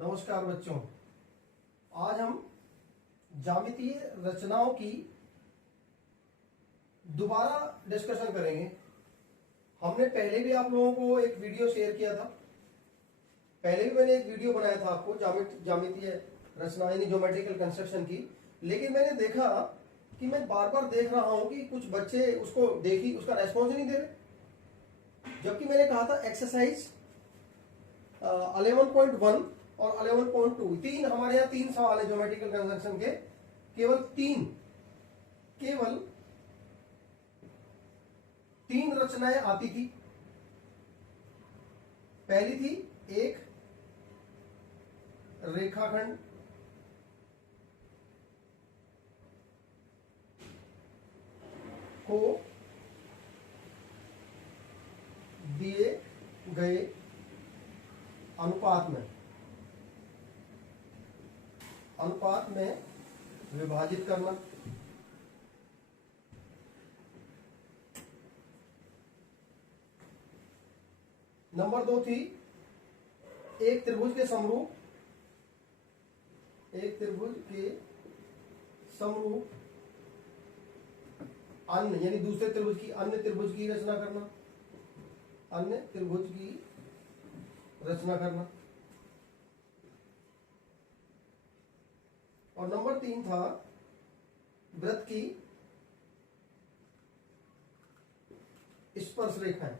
नमस्कार बच्चों, आज हम ज्यामितीय रचनाओं की दोबारा डिस्कशन करेंगे। हमने पहले भी आप लोगों को एक वीडियो शेयर किया था। पहले भी मैंने एक वीडियो बनाया था आपको ज्यामितीय रचना यानी ज्योमेट्रिकल कंस्ट्रक्शन की, लेकिन मैंने देखा कि मैं बार बार देख रहा हूं कि कुछ बच्चे उसको देखी उसका रेस्पॉन्स नहीं दे रहे, जबकि मैंने कहा था एक्सरसाइज 11.1 और 11.2 तीन हमारे यहाँ तीन सवाल है ज्योमेट्रिकल कंस्ट्रक्शन के। केवल तीन रचनाएं आती थी। पहली थी एक रेखाखंड को दिए गए अनुपात में विभाजित करना। नंबर 2 थी एक त्रिभुज के समरूप अन्य यानी दूसरे त्रिभुज की अन्य त्रिभुज की रचना करना। और नंबर 3 था वृत्त की स्पर्श रेखाएं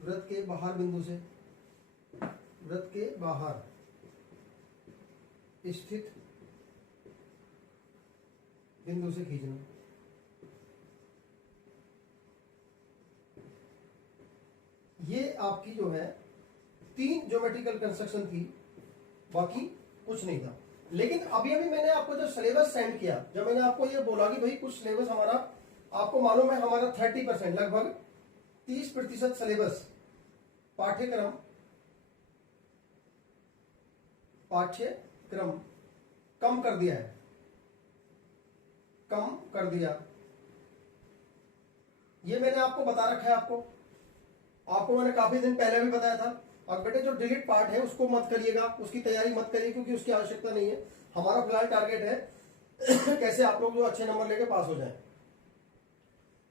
वृत्त के बाहर स्थित बिंदु से खींचना। ये आपकी जो है तीन ज्योमेट्रिकल कंस्ट्रक्शन थी, बाकी कुछ नहीं था। लेकिन अभी मैंने आपको जो सिलेबस सेंड किया, जब मैंने आपको ये बोला कि भाई कुछ सिलेबस हमारा आपको मालूम है, हमारा 30% लगभग 30% सिलेबस पाठ्यक्रम कम कर दिया। ये मैंने आपको बता रखा है। आपको मैंने काफी दिन पहले भी बताया था। और बेटे जो डिलीट पार्ट है उसको मत करिएगा, उसकी तैयारी मत करिए, क्योंकि उसकी आवश्यकता नहीं है। हमारा फिलहाल टारगेट है कैसे आप लोग जो अच्छे नंबर लेके पास हो जाएं।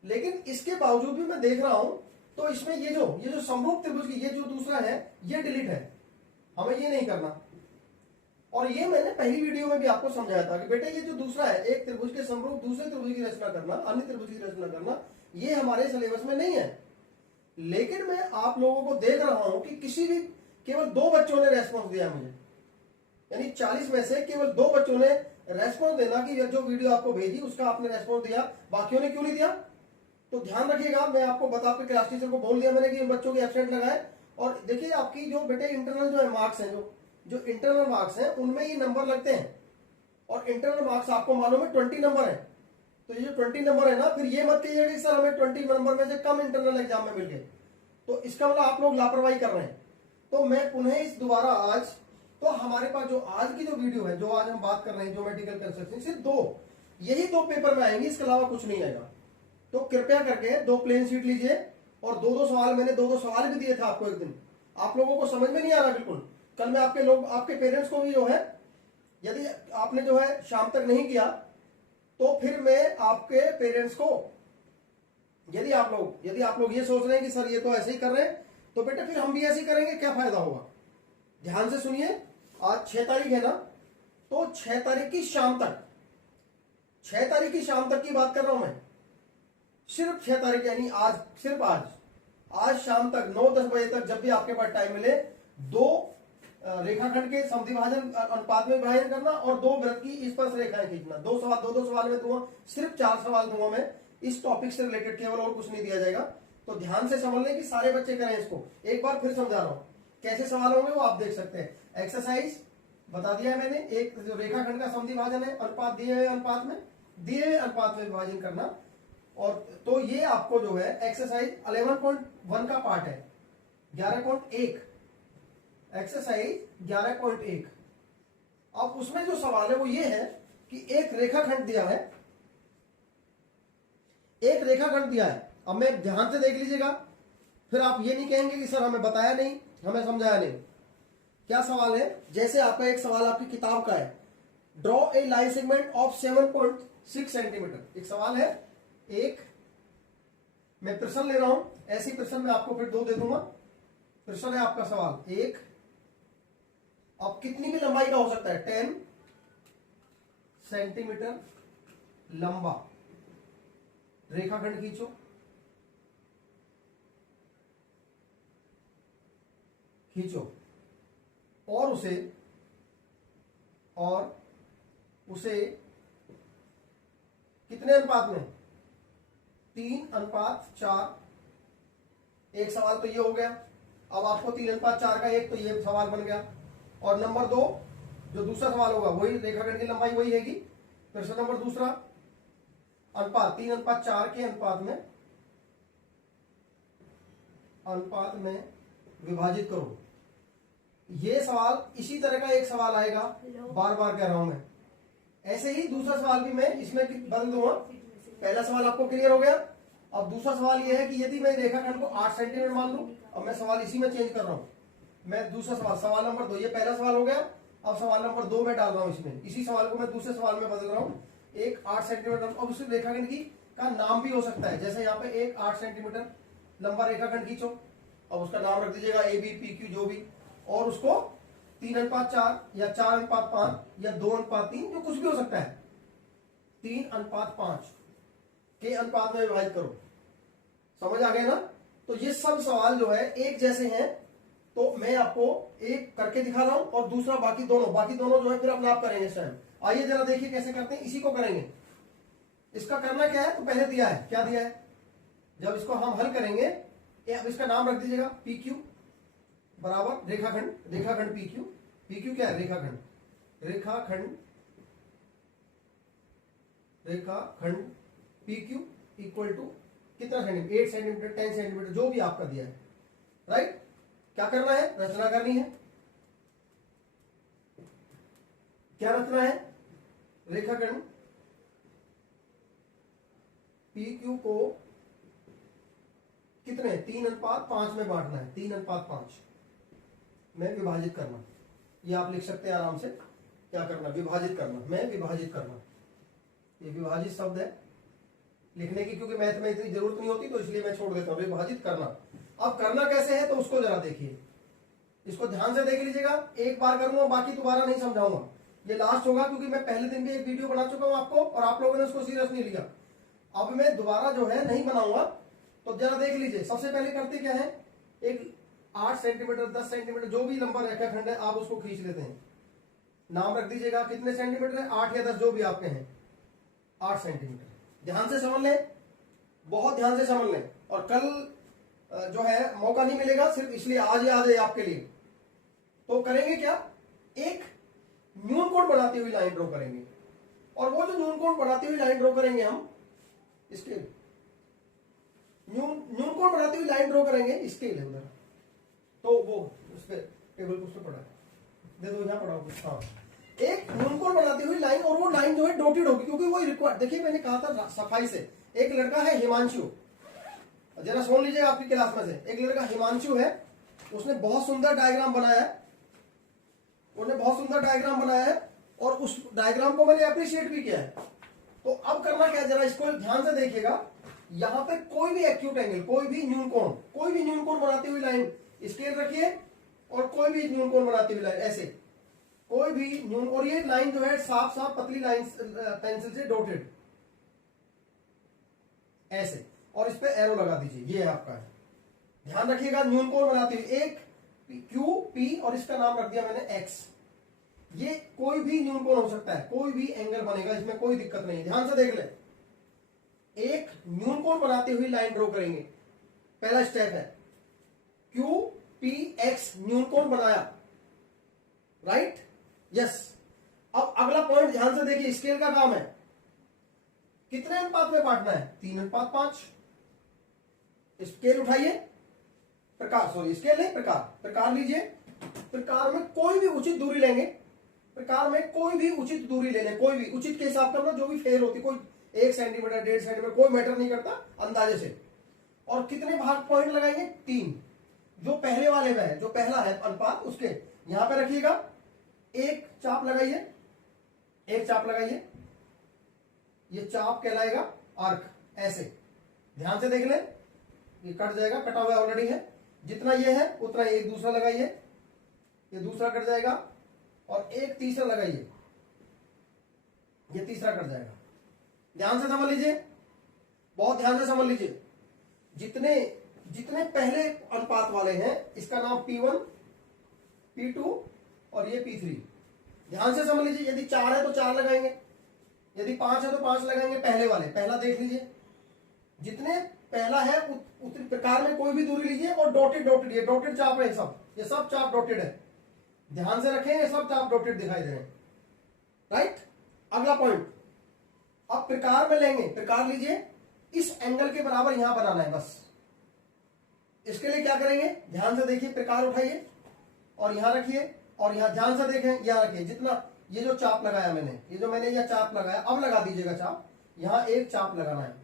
लेकिन इसके बावजूद भी मैं देख रहा हूं तो इसमें ये जो समरूप त्रिभुज की ये जो दूसरा है ये डिलीट है, हमें ये नहीं करना। और ये मैंने पहली वीडियो में भी आपको समझाया था कि बेटे ये जो दूसरा है एक त्रिभुज के समरूप दूसरे त्रिभुज की रचना करना, अन्य त्रिभुज की रचना करना, ये हमारे सिलेबस में नहीं है। लेकिन मैं आप लोगों को देख रहा हूं कि केवल 2 बच्चों ने रेस्पॉन्स दिया मुझे, यानी 40 में से केवल 2 बच्चों ने रेस्पॉन्स देना कि जो वीडियो आपको भेजी उसका आपने रेस्पॉन्स दिया, बाकियों ने क्यों नहीं दिया। तो ध्यान रखिएगा, मैं आपको बता के क्लास टीचर को बोल दिया मैंने कि बच्चों के एब्सेंट लगाए। और देखिए आपकी जो बेटे इंटरनल जो है मार्क्स हैं, जो इंटरनल मार्क्स हैं उनमें ये नंबर लगते हैं। और इंटरनल मार्क्स आपको मालूम है 20 नंबर है। तो ये जो 20 नंबर है ना, फिर ये मत कहिएगा कि सर हमें 20 नंबर में से कम इंटरनल एग्जाम में मिल गए, तो इसका मतलब आप लोग लापरवाही कर रहे हैं। तो मैं पुनः इस दोबारा आज तो हमारे पास जो आज की जो वीडियो है, जो आज हम बात कर रहे हैं ज्योमेट्रिकल कंस्ट्रक्शन, सिर्फ यही 2 पेपर में आएंगे, इसके अलावा कुछ नहीं आएगा। तो कृपया करके 2 प्लेन शीट लीजिए और 2-2 सवाल, मैंने 2-2 सवाल भी दिए थे आपको एक दिन। आप लोगों को समझ में नहीं आ रहा बिल्कुल। कल मैं आपके पेरेंट्स को भी जो है, यदि आपने जो है शाम तक नहीं किया तो फिर मैं आपके पेरेंट्स को, यदि आप लोग ये सोच रहे हैं कि सर ये तो ऐसे ही कर रहे हैं, तो बेटा फिर हम भी ऐसे ही करेंगे, क्या फायदा होगा। ध्यान से सुनिए, आज 6 तारीख है ना, तो 6 तारीख की शाम तक की बात कर रहा हूं मैं। सिर्फ 6 तारीख यानी आज, सिर्फ आज शाम तक 9-10 बजे तक, जब भी आपके पास टाइम मिले, 2 रेखाखंड के समद्विभाजन अनुपात में विभाजन करना और 2 वृत्त की स्पर्श रेखाएं खींचना। 2 सवाल में दूंगा, सिर्फ 4 सवाल दूंगा मैं इस टॉपिक से रिलेटेड, केवल और कुछ नहीं दिया जाएगा। तो ध्यान से समझ लें कि सारे बच्चे करें इसको। एक बार फिर समझा रहा हूं, कैसे सवाल होंगे वो आप देख सकते हैं। एक्सरसाइज बता दिया है मैंने, एक जो रेखाखंड का समद्विभाजन है, अनुपात दिए हुए अनुपात में विभाजन करना। और तो ये आपको जो है एक्सरसाइज 11.1 का पार्ट है, 11.1 एक्सरसाइज 11.1। अब उसमें जो सवाल है वो ये है कि एक रेखाखंड दिया है। अब मैं ध्यान से देख लीजिएगा, फिर आप ये नहीं कहेंगे कि सर हमें बताया नहीं, हमें समझाया नहीं। क्या सवाल है, जैसे आपका एक सवाल आपकी किताब का है, draw a line segment of 7.6 centimetre. एक सवाल है, एक मैं प्रश्न ले रहा हूं, ऐसी प्रश्न मैं आपको फिर 2 दे दूंगा। प्रश्न है आपका सवाल एक, अब कितनी भी लंबाई का हो सकता है, 10 सेंटीमीटर लंबा रेखाखंड खींचो, और उसे कितने अनुपात में, 3:4। एक सवाल तो ये हो गया। अब आपको 3:4 का एक तो ये सवाल बन गया, और नंबर 2 जो दूसरा सवाल होगा वही रेखाखंड की लंबाई वही हैगी। प्रश्न नंबर दूसरा, अनुपात 3:4 के अनुपात में विभाजित करो। ये सवाल इसी तरह का एक सवाल आएगा, बार बार कह रहा हूं मैं। ऐसे ही दूसरा सवाल भी मैं इसमें बदल दूंगा। पहला सवाल आपको क्लियर हो गया। अब दूसरा सवाल यह है कि यदि मैं रेखाखंड को 8 सेंटीमीटर मान लूं, अब मैं सवाल इसी में चेंज कर रहा हूं। मैं दूसरा सवाल नंबर 2, ये पहला सवाल हो गया। अब सवाल नंबर 2 में डाल रहा हूं इसमें, इसी सवाल को मैं दूसरे सवाल में बदल रहा हूं। एक 8 सेंटीमीटर, अब उस रेखाखंड की का नाम भी हो सकता है, जैसे यहाँ पे एक 8 सेंटीमीटर लंबा रेखाखंड खींचो, अब उसका नाम रख दीजिएगा ABPQ जो भी, और उसको 3:4 या 4:5 या 2:3 जो कुछ भी हो सकता है, 3:5 के अनुपात में विभाजित करो। समझ आ गया ना? तो ये सब सवाल जो है एक जैसे हैं, तो मैं आपको एक करके दिखा रहा हूं और दूसरा बाकी दोनों जो है फिर अपने आप करेंगे स्वयं। आइए जरा देखिए कैसे करते हैं, इसी को करेंगे। इसका करना क्या है, तो पहले दिया है, क्या दिया है, जब इसको हम हल करेंगे, अब इसका नाम रख दीजिएगा PQ बराबर रेखाखंड PQ क्या है, रेखाखंड PQ इक्वल टू कितना सेंटीमीटर, 8 सेंटीमीटर, 10 सेंटीमीटर, जो भी आपका दिया है। राइट, क्या करना है, रचना करनी है। क्या रचना है, रेखाखंड PQ को कितने, 3:5 में बांटना है, 3:5 में विभाजित करना। ये आप लिख सकते हैं आराम से, क्या करना, विभाजित करना, मैं विभाजित करना। ये विभाजित शब्द है लिखने की, क्योंकि मैथ में इतनी जरूरत नहीं होती, तो इसलिए मैं छोड़ देता हूं, विभाजित करना। अब करना कैसे है, तो उसको जरा देखिए, इसको ध्यान से देख लीजिएगा। एक बार करूंगा, बाकी दोबारा नहीं समझाऊंगा, ये लास्ट होगा, क्योंकि मैं पहले दिन भी एक वीडियो बना चुका हूं आपको, और आप लोगों ने उसको सीरियस नहीं लिया। अब मैं दोबारा जो है नहीं बनाऊंगा, तो जरा देख लीजिए। सबसे पहले करते क्या है, एक 8 सेंटीमीटर 10 सेंटीमीटर जो भी लंबा रेखाखंड है, आप उसको खींच लेते हैं। नाम रख दीजिएगा, कितने सेंटीमीटर है, 8 या 10 जो भी आपके हैं, 8 सेंटीमीटर। ध्यान से समझ लें, बहुत ध्यान से समझ लें, और कल जो है मौका नहीं मिलेगा, सिर्फ इसलिए आज ही आ जाए आपके लिए। तो करेंगे क्या, एक न्यून कोण बनाती हुई लाइन ड्रॉ करेंगे, और वो जो न्यून कोण बनाती हुई लाइन ड्रॉ करेंगे हम, स्केल न्यून कोण बनाती हुई लाइन ड्रॉ करेंगे, स्केल है उधर, तो वो उस पे टेबल पे उसमें पड़ा है, दे दो, यहाँ पड़ा हो कुछ। हाँ, एक न्यून कोण बनाती हुई लाइन, और वो लाइन जो है डॉटेड होगी, क्योंकि वो रिक्वायर्ड। देखिए मैंने कहा था सफाई से, एक लड़का है हिमांशु, जरा सुन लीजिए आपकी क्लास में से, एक लड़का हिमांशु है, उसने बहुत सुंदर डायग्राम बनाया है, और उस डायग्राम को मैंने अप्रिशिएट भी किया है। तो अब करना क्या है, जरा इसको ध्यान से देखिएगा। यहां पे कोई भी एक्यूट एंगल, कोई भी न्यून कोण बनाती हुई लाइन, स्केल रखिए, और कोई भी न्यून कोण बनाती हुई लाइन, ऐसे कोई भी न्यून, और ये लाइन जो है साफ साफ पतली लाइन पेंसिल से डॉटेड ऐसे, और इस पे एरो लगा दीजिए, ये आपका है। ध्यान रखिएगा, न्यून कोण बनाती हुई एक क्यू पी, और इसका नाम रख दिया मैंने एक्स। ये कोई भी न्यून कोण हो सकता है, कोई भी एंगल बनेगा, इसमें कोई दिक्कत नहीं। ध्यान से देख ले, एक न्यून कोण बनाती हुई लाइन ड्रॉ करेंगे। पहला स्टेप है क्यू पी एक्स, न्यून कोण बनाया, राइट, यस। अब अगला पॉइंट ध्यान से देखिए, स्केल का काम है, कितने अनुपात में बांटना है, 3:5। स्केल उठाइए, स्केल नहीं, प्रकार लीजिए। प्रकार में कोई भी उचित दूरी लेंगे, प्रकार में कोई भी उचित दूरी ले लें, कोई भी उचित के हिसाब करना, जो भी फेल होती, कोई 1 सेंटीमीटर 1.5 सेंटीमीटर, कोई मैटर नहीं करता, अंदाजे से। और कितने भाग पॉइंट लगाएंगे? 3। जो पहले वाले में है, जो पहला है अनुपात, उसके यहां पे रखिएगा, एक चाप लगाइए, एक चाप लगाइए, ये चाप कहलाएगा आर्क। ऐसे ध्यान से देख लें, ये कट जाएगा, कटा हुआ ऑलरेडी है, जितना ये है उतना एक दूसरा लगाइए, ये दूसरा कट जाएगा, और एक तीसरा लगाइए, ये तीसरा कट जाएगा। ध्यान से समझ लीजिए, बहुत ध्यान से समझ लीजिए। जितने जितने पहले अनुपात वाले हैं, इसका नाम P1, P2 और ये P3। ध्यान से समझ लीजिए, यदि 4 है तो 4 लगाएंगे, यदि 5 है तो 5 लगाएंगे, पहले वाले। पहला देख लीजिए, जितने पहला है उतने प्रकार में कोई भी दूरी लीजिए, और डॉटेड डॉटेड, ये डॉटेड चाप है, सब ये सब चाप डॉटेड है। ध्यान से रखें, ये सब चाप डॉटेड दिखाई दे रहे हैं, राइट। अगला पॉइंट, अब प्रकार में लेंगे, प्रकार लीजिए, इस एंगल के बराबर यहां बनाना है बस। इसके लिए क्या करेंगे, ध्यान से देखिए, प्रकार उठाइए और यहां रखिए, और यहां ध्यान से देखें, यहां रखिए, जितना ये जो चाप लगाया मैंने, ये जो मैंने यह चाप लगाया, अब लगा दीजिएगा चाप, यहां एक चाप लगाना है।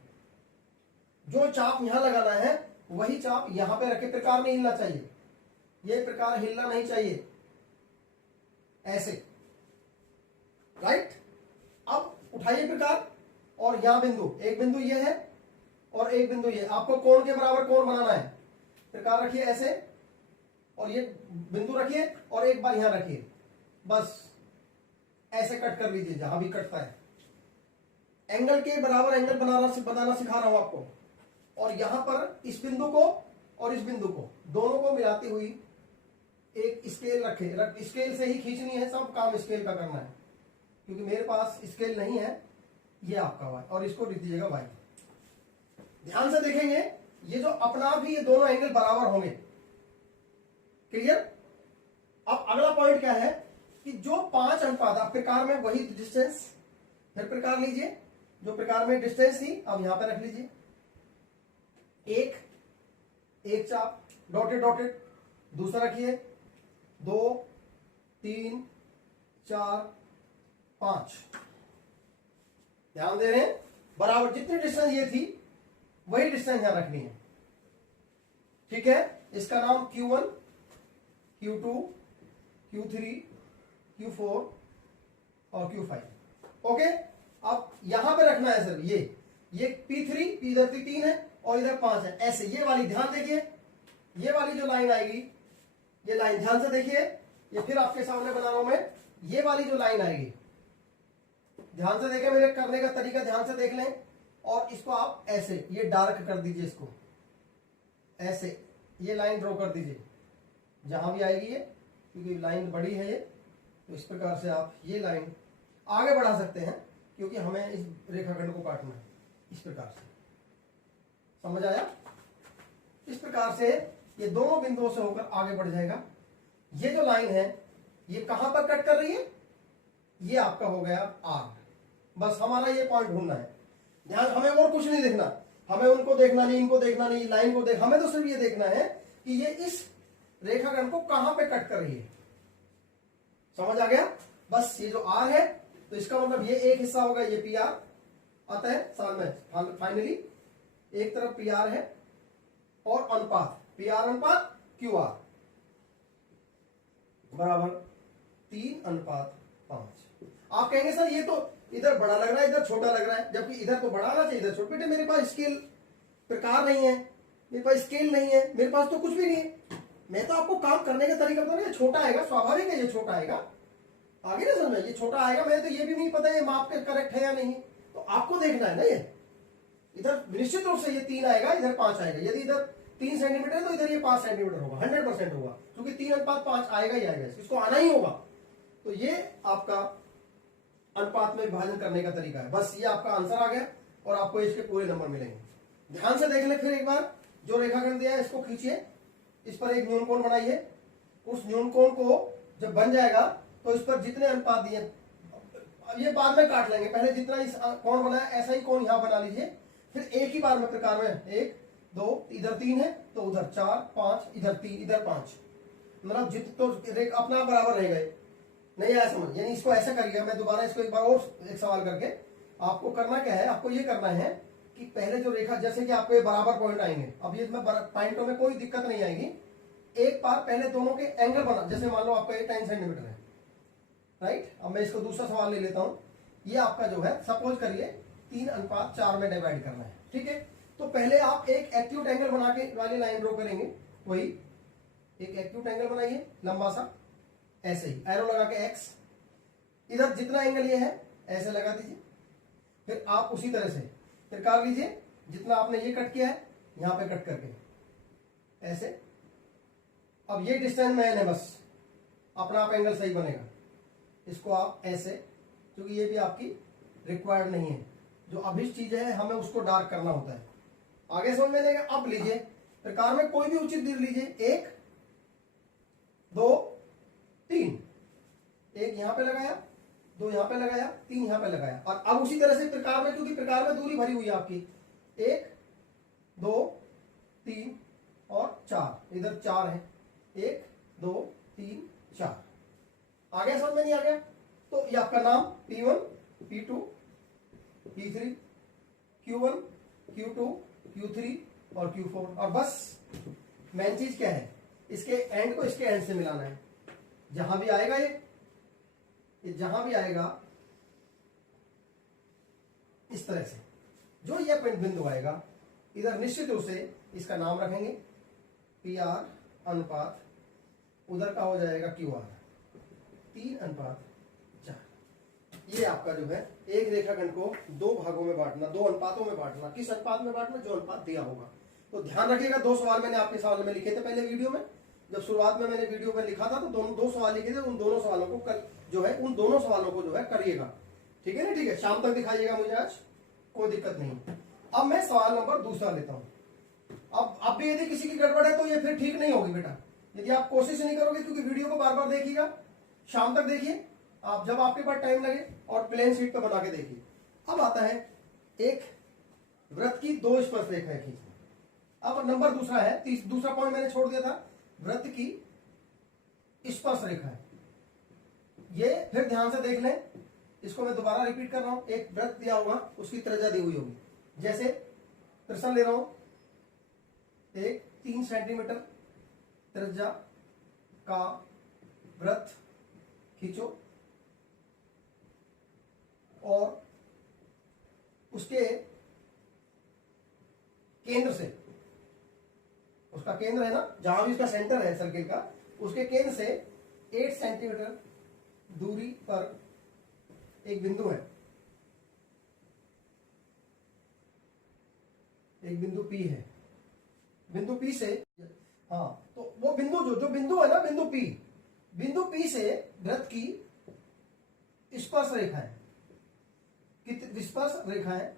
जो चाप यहां लगाना है वही चाप यहां पे रखे, प्रकार नहीं हिलना चाहिए, ये प्रकार हिलना नहीं चाहिए, ऐसे, राइट। अब उठाइए प्रकार, और यहां बिंदु, एक बिंदु ये है और एक बिंदु ये, आपको कोण के बराबर कोण बनाना है। प्रकार रखिए ऐसे, और ये बिंदु रखिए, और एक बार यहां रखिए, बस ऐसे कट कर लीजिए जहां भी कटता है। एंगल के बराबर एंगल बनाना सिखा रहा हूं आपको। और यहां पर इस बिंदु को और इस बिंदु को, दोनों को मिलाती हुई एक स्केल रखे, स्केल से ही खींचनी है, सब काम स्केल का करना है, क्योंकि मेरे पास स्केल नहीं है। ये आपका y, और इसको लिख दीजिएगा y। ध्यान से देखेंगे, ये जो अपना आप ही ये दोनों एंगल बराबर होंगे, क्लियर। अब अगला पॉइंट क्या है कि जो 5 अनुपात प्रकार में, वही डिस्टेंस, फिर प्रकार लीजिए, जो प्रकार में डिस्टेंस थी अब यहां पे रख लीजिए, एक चाप डॉटेड डॉटेड, दूसरा रखिए, 2 3 4 5। ध्यान दे रहे हैं, बराबर जितनी डिस्टेंस ये थी वही डिस्टेंस यहां रखनी है, ठीक है। इसका नाम Q1, Q2, Q3, Q4 और Q5। ओके, अब यहां पे रखना है सर, ये P3, इधर 3 है और इधर 5 है, ऐसे। ये वाली ध्यान देखिए, ये वाली जो लाइन आएगी, ये लाइन ध्यान से देखिए, ये फिर आपके सामने बना रहा हूं मैं, ये वाली जो लाइन आएगी, ध्यान से देखें, मेरे करने का तरीका ध्यान से देख लें, और इसको आप ऐसे, ये डार्क कर दीजिए, इसको ऐसे ये लाइन ड्रॉ कर दीजिए जहां भी आएगी ये, क्योंकि लाइन बड़ी है ये, तो इस प्रकार से आप ये लाइन आगे बढ़ा सकते हैं, क्योंकि हमें इस रेखाखंड को काटना है। इस प्रकार से समझ आया। इस प्रकार से ये दोनों बिंदुओं से होकर आगे बढ़ जाएगा। ये जो लाइन है ये कहां पर कट कर रही है, ये आपका हो गया आर। बस हमारा ये पॉइंट ढूंढना है। ध्यान, हमें और कुछ नहीं देखना, हमें उनको देखना नहीं, इनको देखना नहीं, लाइन को देख, हमें तो सिर्फ ये देखना है कि ये इस रेखाखंड को कहां पे कट कर रही है। समझ आ गया। बस ये जो आर है, तो इसका मतलब ये एक हिस्सा होगा, ये पी आर आता है साल में। फाइनली एक तरफ पी आर है और अनुपात, पी आर अनुपात क्यू आर बराबर 3:5। आप कहेंगे सर ये तो इधर बड़ा लग रहा है, इधर छोटा लग रहा है, जबकि इधर तो बड़ा आना चाहिए, इधर छोटा। बेटे मेरे पास स्केल प्रकार नहीं है, मेरे पास स्केल नहीं है, मेरे पास तो कुछ भी नहीं है। मैं तो आपको काम करने का तरीका बता रहा हूं, ये छोटा आएगा, स्वाभाविक है ये छोटा आएगा, आगे ना समझ, ये छोटा आएगा। मैं तो ये भी नहीं पता है माप के करेक्ट है या नहीं, तो आपको देखना है ना। ये इधर निश्चित रूप से ये 3 आएगा, इधर 5 आएगा। यदि इधर 3 सेंटीमीटर है तो इधर ये 5 सेंटीमीटर होगा, 100% होगा, क्योंकि 3:5 आएगा ही आएगा, इसको आना ही होगा। तो ये आपका अनुपात में विभाजन करने का तरीका है। बस ये आपका आंसर आ गया और आपको इसके पूरे नंबर मिलेंगे। ध्यान से देख ले फिर एक बार, जो रेखाखंड दिया है इसको खींचिए, इस पर एक न्यूनकोण बनाइए। उस न्यूनकोण को जब बन जाएगा तो इस पर जितने अनुपात दिए, ये बाद में काट लेंगे, पहले जितना इस कोण बनाया ऐसा ही कोण यहां बना लीजिए। फिर एक ही बार में प्रकार में 1 2, इधर 3 है तो उधर 4 5, इधर 3 इधर 5, मतलब जित तो अपना बराबर रह गए। नहीं आया समझ, यानी इसको ऐसा करिएगा। मैं दोबारा इसको एक बार और एक सवाल करके, आपको करना क्या है, आपको ये करना है कि पहले जो रेखा, जैसे कि आपको ये बराबर पॉइंट आएंगे, अब ये पॉइंटों में कोई दिक्कत नहीं आएगी। एक बार पहले दोनों के एंगल बना, जैसे मान लो आपका ये 10 सेंटीमीटर है, राइट। अब मैं इसको दूसरा सवाल ले लेता हूं। ये आपका जो है, सपोज करिए 3:4 में डिवाइड करना है, ठीक है। तो पहले आप एक एक्यूट एंगल बना के वाली लाइन ड्रॉ करेंगे, वही एक एक्यूट एंगल बनाइए लंबा सा, ऐसे ही एरो लगा के एक्स, इधर जितना एंगल ये है ऐसे लगा दीजिए। फिर आप उसी तरह से फिर काट लीजिए, जितना आपने ये कट किया है यहां पे कट करके ऐसे। अब ये डिस्टेंस मैन है, बस अपना आप एंगल सही बनेगा। इसको आप ऐसे, क्योंकि ये भी आपकी रिक्वायर्ड नहीं है, जो अभिष्ट चीज है हमें उसको डार्क करना होता है। आगे समझ में नहीं आएगा। अब लीजिए प्रकार में कोई भी उचित दूरी लीजिए, 1 2 3, एक यहां पे लगाया, 2 यहां पे लगाया, 3 यहां पे लगाया। और अब उसी तरह से प्रकार में, क्योंकि प्रकार में दूरी भरी हुई है आपकी, 1 2 3 और 4, इधर 4 है, 1 2 3 4। आ गया, समझ में नहीं आ गया? तो ये आपका नाम P1 P2 P3 Q1 Q2 Q3 और Q4। और बस मेन चीज क्या है, इसके एंड को इसके एंड से मिलाना है। जहां भी आएगा ये जहां भी आएगा इस तरह से, जो ये बिंदु आएगा इधर, निश्चित रूप से इसका नाम रखेंगे PR अनुपात, उधर का हो जाएगा QR 3:4। ये आपका जो है एक रेखाखंड को 2 भागों में बांटना, 2 अनुपातों में बांटना। किस अनुपात में बांटना? जो अनुपात दिया होगा। तो ध्यान रखिएगा, 2 सवाल मैंने आपके सवाल में लिखे थे पहले वीडियो में। जब शुरुआत में मैंने वीडियो में लिखा था तो 2 सवाल लिखे थे। उन दोनों सवालों को उन दोनों सवालों को जो है करिएगा, ठीक है ना? ठीक है, शाम तक दिखाइएगा मुझे आज, कोई दिक्कत नहीं। अब मैं सवाल नंबर दूसरा लेता हूं। अब भी यदि किसी की गड़बड़ है तो ये फिर ठीक नहीं होगी बेटा, यदि आप कोशिश नहीं करोगे, क्योंकि वीडियो को बार बार देखिएगा, शाम तक देखिए आप, जब आपके पास टाइम लगे, और प्लेन शीट पर बना के देखिए। अब आता है एक वृत्त की 2 स्पर्श रेखाएं खींचना। अब नंबर दूसरा है, दूसरा पॉइंट मैंने छोड़ दिया था, वृत्त की स्पर्श रेखा है। ये फिर ध्यान से देख लें, इसको मैं दोबारा रिपीट कर रहा हूं। एक वृत्त दिया हुआ, उसकी त्रिज्या दी हुई होगी। जैसे प्रश्न ले रहा हूं, एक 3 सेंटीमीटर त्रिज्या का वृत्त खींचो और उसके केंद्र से, उसका केंद्र है ना, जहां भी उसका सेंटर है सर्किल का, उसके केंद्र से 8 सेंटीमीटर दूरी पर एक बिंदु है, एक बिंदु P है। बिंदु P से, हाँ, तो वो बिंदु जो बिंदु है ना, बिंदु P से वृत्त की स्पर्श रेखा है, कितनी स्पर्श रेखाएं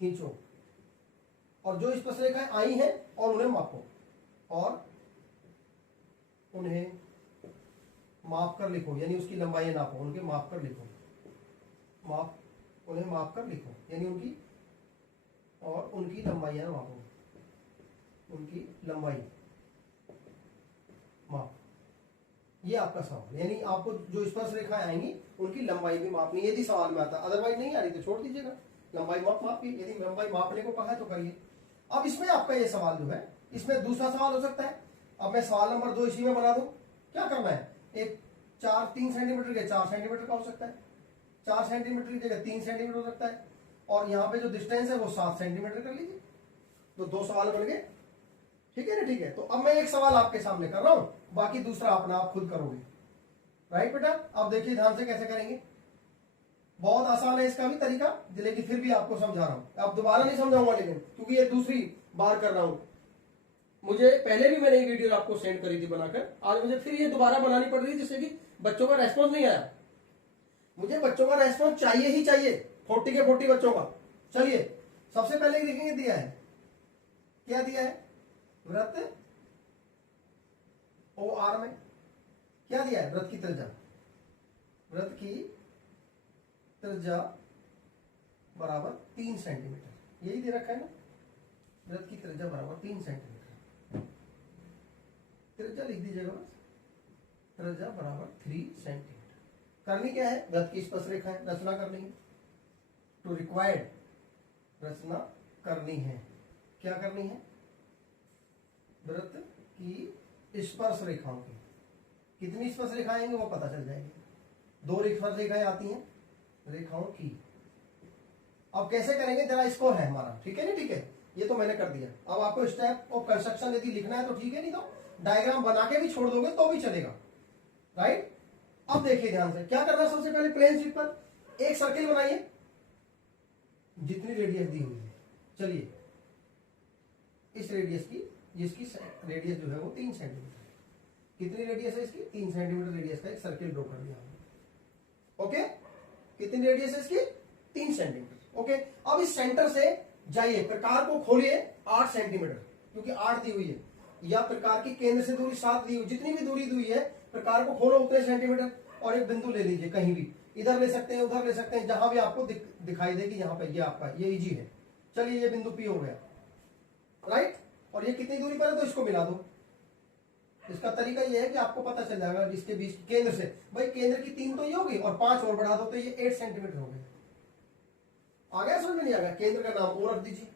खींचो, और जो स्पर्श रेखाएं आई हैं और उन्हें मापो, और उन्हें माप कर लिखो, यानी उसकी लंबाई नापो, उनके माप कर लिखो, उन्हें माप कर लिखो, यानी उनकी, और उनकी लंबाई मापो, उनकी लंबाई माप। ये आपका सवाल, यानी आपको जो स्पर्श रेखाएं आएंगी उनकी लंबाई भी मापनी, यदि सवाल में आता, अदरवाइज नहीं आ रही तो छोड़ दीजिएगा। लंबाई मापिए, यदि लंबाई मापने को कहा है तो करिए। अब इसमें आपका ये सवाल जो है, इसमें दूसरा सवाल हो सकता है। अब मैं सवाल नंबर 2 इसी में बना दूं। क्या करना है, एक 3 सेंटीमीटर के 4 सेंटीमीटर का हो सकता है, 4 सेंटीमीटर की जगह 3 सेंटीमीटर हो सकता है, और यहाँ पे जो डिस्टेंस है वो 7 सेंटीमीटर कर लीजिए। तो 2 सवाल बन गए, ठीक है ना? ठीक है, तो अब मैं एक सवाल आपके सामने कर रहा हूं, बाकी दूसरा अपना आप खुद करोगे, राइट बेटा? अब देखिए ध्यान से कैसे करेंगे, बहुत आसान है इसका भी तरीका, लेकिन फिर भी आपको समझा रहा हूं। अब दोबारा नहीं समझाऊंगा, लेकिन क्योंकि ये दूसरी बार कर रहा हूं, मुझे पहले भी मैंने ये वीडियो आपको सेंड करी थी बनाकर, आज मुझे फिर ये दोबारा बनानी पड़ रही है, जिससे कि बच्चों का रेस्पॉन्स नहीं आया। मुझे बच्चों का रेस्पॉन्स चाहिए ही चाहिए, 40 के 40 बच्चों का। चलिए सबसे पहले देखेंगे, दिया है, क्या दिया है, वृत्त OR में क्या दिया है, वृत्त की त्रिज्या, वृत्त की त्रिज्या बराबर 3 सेंटीमीटर, यही दे रखा है ना, वृत्त की त्रिज्या बराबर 3 सेंटीमीटर, त्रिज्या लिख दीजिएगा बस, त्रिज्या बराबर 3 सेंटीमीटर। करनी क्या है, वृत्त की स्पर्श रेखा है, रचना करनी है। टू रिक्वायर्ड रचना करनी है। क्या करनी है? वृत्त की स्पर्श रेखाओं की। कितनी स्पर्श रेखाएं आएंगी वो पता चल जाएगी। 2 स्पर्श रेखाएं आती हैं रेखाओं की। अब कैसे करेंगे जरा, इसको है हमारा, ठीक है नहीं, ठीक है, ये तो मैंने कर दिया। अब आपको स्टेप ऑफ कंस्ट्रक्शन यदि लिखना है तो ठीक है, नहीं तो डायग्राम बना के भी छोड़ दोगे तो भी चलेगा, राइट। अब देखिए ध्यान से क्या करना है। सबसे पहले प्लेन शीट पर एक सर्किल बनाइए जितनी रेडियस दी हुई है। चलिए इस रेडियस की, जिसकी रेडियस जो है वो 3 सेंटीमीटर, कितनी रेडियस है इसकी? 3 सेंटीमीटर रेडियस का एक सर्किल ड्रॉ कर दिया हमने। ओके, कितनी रेडियस है इसकी? 3 सेंटीमीटर। ओके, अब इस सेंटर से जाइए, प्रकार को खोलिए 8 सेंटीमीटर, क्योंकि 8 दी हुई है, या प्रकार की केंद्र से दूरी 7 दी हुई, जितनी भी दूरी दी हुई है प्रकार को खोलो उतने सेंटीमीटर, और एक बिंदु ले लीजिए कहीं भी, इधर ले सकते हैं उधर ले सकते हैं, जहां भी आपको दिखाई देगी यहाँ पे, ये आपका ये इजी है। चलिए ये बिंदु पी हो गया, राइट। और ये कितनी दूरी पर है तो इसको मिला दो। इसका तरीका ये है कि आपको पता चल जाएगा इसके बीच केंद्र से, भाई केंद्र की 3 तो ये होगी और 5 और बढ़ा दो तो ये 8 सेंटीमीटर हो गया। आ गया समझ में? नहीं आ गया? केंद्र का नाम और रख दीजिए।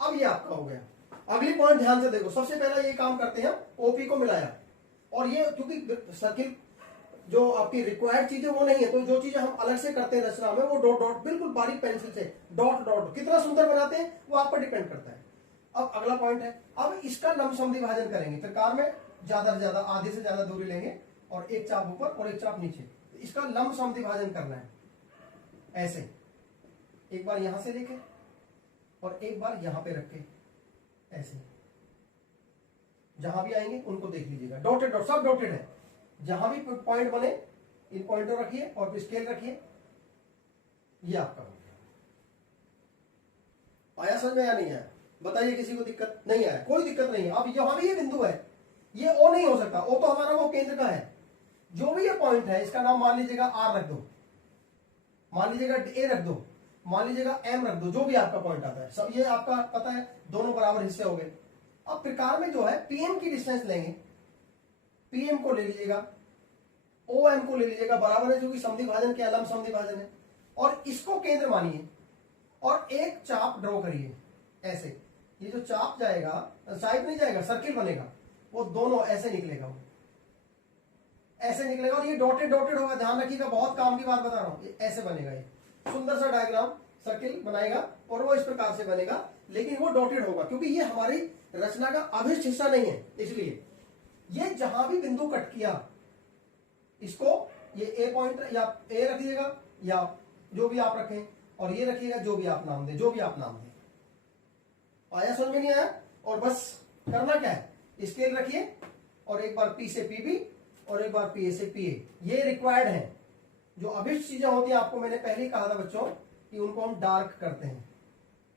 अब ये आपका हो गया। अगली पॉइंट ध्यान से देखो, सबसे पहला ये काम करते हैं, ओपी को मिलाया, और ये क्योंकि सर्किल जो आपकी रिक्वायर्ड चीजें वो नहीं है, तो जो चीजें हम अलग से करते हैं रचना में, वो डॉट डॉट बिल्कुल बारीक पेंसिल से डॉट डॉट कितना सुंदर बनाते हैं वो आप पर डिपेंड करता है। अब अगला पॉइंट है, अब इसका लंबसम विभाजन करेंगे। प्रकार में ज्यादा से ज्यादा, आधे से ज्यादा दूरी लेंगे और एक चाप ऊपर और एक चाप नीचे, इसका लंबसम विभाजन करना है। ऐसे एक बार यहां से लेके और एक बार यहां पे रख के, ऐसे जहां भी आएंगे उनको देख लीजिएगा, डॉटेड डॉट, सब डॉटेड है। जहां भी पॉइंट बने इन पॉइंटों रखिए और फिर स्केल रखिए। ये आपका हो गया। आया समझ में या नहीं आया? बताइए, किसी को दिक्कत नहीं आया? कोई दिक्कत नहीं है। अब यहां भी ये बिंदु है, ये ओ नहीं हो सकता, ओ तो हमारा वो केंद्र का है। जो भी ये पॉइंट है इसका नाम मान लीजिएगा आर रख दो, मान लीजिएगा ए रख दो, मान लीजिएगा एम रख दो, जो भी आपका पॉइंट आता है सब ये आपका पता है, दोनों बराबर हिस्से हो गए। अब प्रकार में जो है पीएम की डिस्टेंस लेंगे, पीएम को ले लीजिएगा, ओ एम को ले लीजिएगा, बराबर है, जो कि समद्विभाजन के लंब समद्विभाजन है, और इसको केंद्र मानिए और एक चाप ड्रॉ करिए ऐसे। ये जो चाप जाएगा, साइड नहीं जाएगा, सर्किल बनेगा, वो दोनों ऐसे निकलेगा, वो ऐसे निकलेगा, और ये डॉटेड डॉटेड होगा। ध्यान रखिएगा, बहुत काम की बात बता रहा हूं, ये ऐसे बनेगा, ये सुंदर सा डायग्राम सर्किल बनाएगा और वो इस प्रकार से बनेगा, लेकिन वो डॉटेड होगा क्योंकि ये हमारी रचना का अभिष्ट हिस्सा नहीं है। इसलिए ये जहां भी बिंदु कट किया, इसको ये ए पॉइंट या ए रखिएगा या जो भी आप रखें, और ये रखिएगा जो भी आप नाम दें, जो भी आप नाम दें। आया समझ में नहीं आया? और बस करना क्या है, स्केल रखिए और एक बार पी से पीबी और एक बार पीए से पीए। ये रिक्वायर्ड है। जो अभिष्ट चीजें होती हैं, आपको मैंने पहले ही कहा था बच्चों कि उनको हम डार्क करते हैं,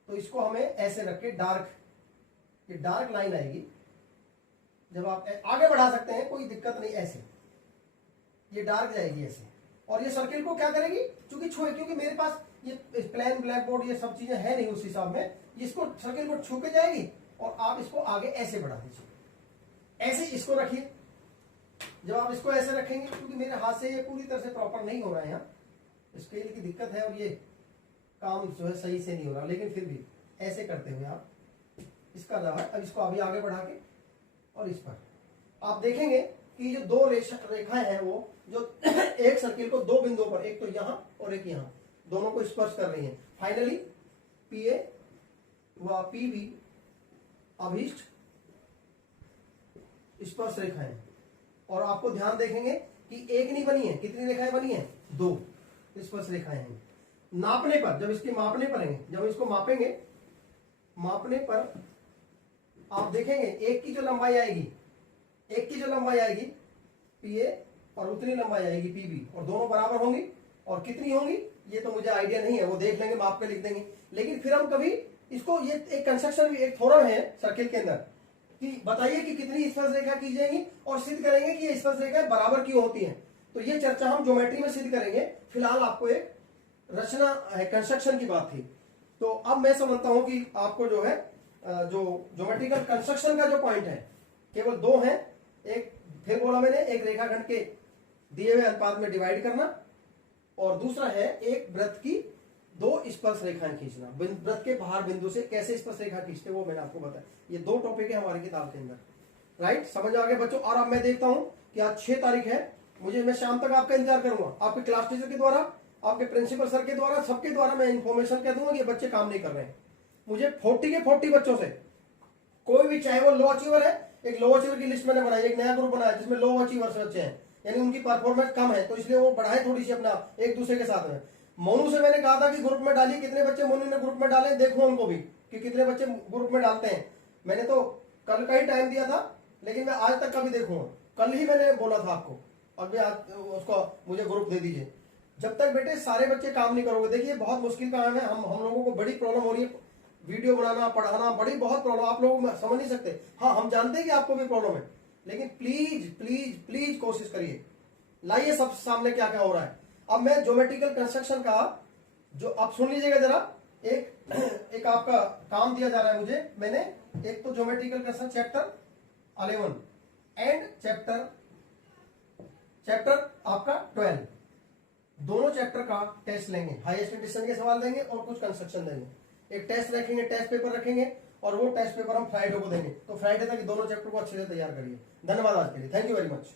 तो इसको हमें ऐसे रख के डार्क, ये डार्क लाइन आएगी। जब आप आगे बढ़ा सकते हैं, कोई दिक्कत नहीं, ऐसे ये डार्क जाएगी ऐसे, और ये सर्किल को क्या करेगी, क्योंकि छुए, क्योंकि मेरे पास ये प्लेन ब्लैक बोर्ड ये सब चीजें है नहीं उस हिसाब में, इसको सर्किल को छू के जाएगी और आप इसको आगे ऐसे बढ़ा दीजिए। ऐसे इसको रखिए। जब आप इसको ऐसे रखेंगे, क्योंकि मेरे हाथ से ये पूरी तरह से प्रॉपर नहीं हो रहा है, यहाँ स्केल की दिक्कत है और ये काम जो है सही से नहीं हो रहा, लेकिन फिर भी ऐसे करते हुए आप इसका जो है, अब इसको अभी आगे बढ़ा के और इस पर आप देखेंगे कि जो 2 रेखाएं हैं वो जो एक सर्किल को 2 बिंदुओं पर, एक तो यहां और एक यहां, दोनों को स्पर्श कर रही हैं। फाइनली पीए व पीबी अभिष्ट स्पर्श रेखाएं, और आपको ध्यान देखेंगे कि एक नहीं बनी है, कितनी रेखाएं बनी है, 2 स्पर्श रेखाएं हैं। नापने पर, जब इसके मापने पर आएंगे, जब इसको मापेंगे, मापने पर आप देखेंगे एक की जो लंबाई आएगी, एक की जो लंबाई आएगी पीए और उतनी लंबाई आएगी पीबी, और दोनों बराबर होंगी। और कितनी होंगी ये तो मुझे आइडिया नहीं है, वो देख लेंगे, माप के लिख देंगे। लेकिन फिर हम कभी इसको, ये एक कंस्ट्रक्शन भी, एक थोरम है सर्किल के अंदर कि बताइए कि कितनी स्पर्श रेखा की जाएगी, और सिद्ध करेंगे कि ये स्पर्श रेखाएं बराबर क्यों होती हैं। तो ये चर्चा हम ज्योमेट्री में सिद्ध करेंगे। फिलहाल आपको एक रचना कंस्ट्रक्शन की बात थी। तो अब मैं समझता हूं कि आपको जो है जो ज्योमेट्रिकल कंस्ट्रक्शन का जो पॉइंट है, केवल 2 है। एक फिर बोला मैंने, एक रेखाखंड के दिए हुए अनुपात में डिवाइड करना, और दूसरा है एक वृत्त की दो स्पर्श रेखाएं खींचना, वृत्त के बाहर बिंदु से कैसे स्पर्श रेखा खींचते वो मैंने आपको बताया। ये 2 टॉपिक है हमारी किताब के अंदर, राइट, समझ आ गए बच्चों। और अब मैं देखता हूं कि आज 6 तारीख है, मैं शाम तक आपका इंतजार करूंगा, आपके क्लास टीचर के द्वारा, आपके प्रिंसिपल सर के द्वारा, सबके द्वारा मैं इन्फॉर्मेशन कह दूंगा कि ये बच्चे काम नहीं कर रहे हैं। मुझे 40 के 40 बच्चों से, कोई भी, चाहे वो लो अचीवर है, एक लो अचीवर की लिस्ट मैंने बनाई, एक नया ग्रुप बनाया जिसमें लो अचीवर्स बच्चे हैं, यानी उनकी परफॉर्मेंस कम है, तो इसलिए वो बढ़ाए थोड़ी सी अपना एक दूसरे के साथ में। मोनू से मैंने कहा था कि ग्रुप में डालिए, कितने बच्चे मोनू ने ग्रुप में डाले, देखो उनको भी कि कितने बच्चे ग्रुप में डालते हैं। मैंने तो कल का ही टाइम दिया था, लेकिन मैं आज तक का भी देखूंगा। कल ही मैंने बोला था आपको, और भी आज उसको मुझे ग्रुप दे दीजिए। जब तक बेटे सारे बच्चे काम नहीं करोगे, देखिए बहुत मुश्किल काम है, हम लोगों को बड़ी प्रॉब्लम हो रही है, वीडियो बनाना, पढ़ाना, बड़ी बहुत प्रॉब्लम, आप लोग समझ नहीं सकते। हाँ, हम जानते हैं कि आपको भी प्रॉब्लम है, लेकिन प्लीज प्लीज प्लीज कोशिश करिए, लाइए सब सामने क्या क्या हो रहा है। अब मैं ज्योमेट्रिकल कंस्ट्रक्शन का, जो आप सुन लीजिएगा जरा, एक आपका काम दिया जा रहा है मुझे, मैंने एक तो geometrical construction chapter 11 and chapter आपका 12, दोनों चैप्टर का टेस्ट लेंगे, हाईएस्ट एडिशन के सवाल देंगे और कुछ कंस्ट्रक्शन देंगे। एक टेस्ट रखेंगे, टेस्ट पेपर रखेंगे, और वो टेस्ट पेपर हम फ्राइडे को देंगे। तो फ्राइडे तक दोनों चैप्टर को अच्छे से तैयार करिए। धन्यवाद आज के लिए, थैंक यू वेरी मच।